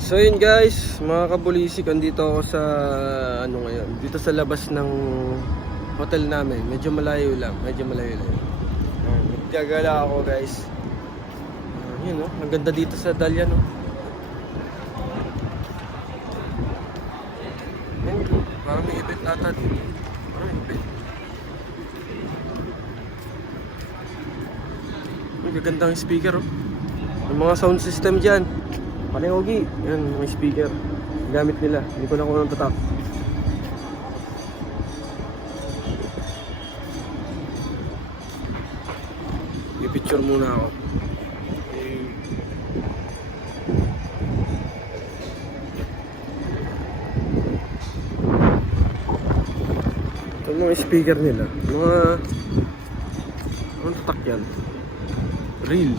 So yun guys, mga kabulisik, andito ako sa ngayon, dito sa labas ng hotel namin. Medyo malayo lang. Gagala ako guys. Yun oh, ang ganda dito sa Dalian oh. Parang may event ata dito. Parang may event. Ang gagandang speaker oh. Ang mga sound system dyan. Palingogi. Yan, may speaker. Gamit nila. Hindi ko na kung anong tatak. I-picture muna ako. Ito mga speaker nila. Mga anong tatak yan? Real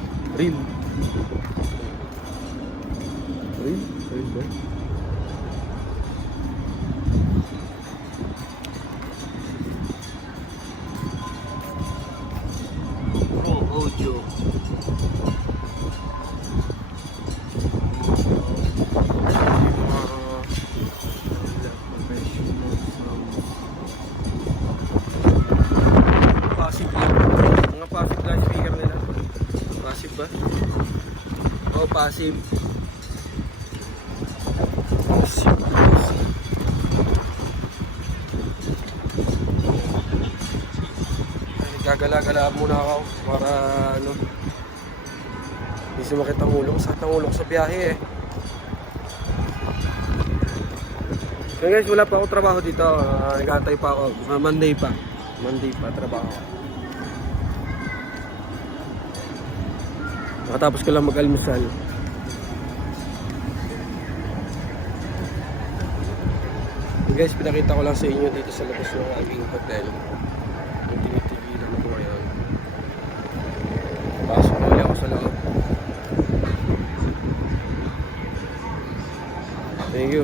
ba? Pro audio. Passive lang. Mga passive lang speaker nila. Passive ba? Oh, passive. Gagala-gala muna ako para hindi sumakit ang ulo. Sakit ang ulo ko sa biyahe eh. So guys, wala pa ako trabaho dito. Nag-aantay pa ako. Monday pa trabaho ako. Nakatapos ko lang mag-almusal. So guys, pinakita ko lang sa inyo dito sa labas ng aming hotel. Yung tinitigilan ako ngayon. Pasok na ulit ako sa loob. Thank you.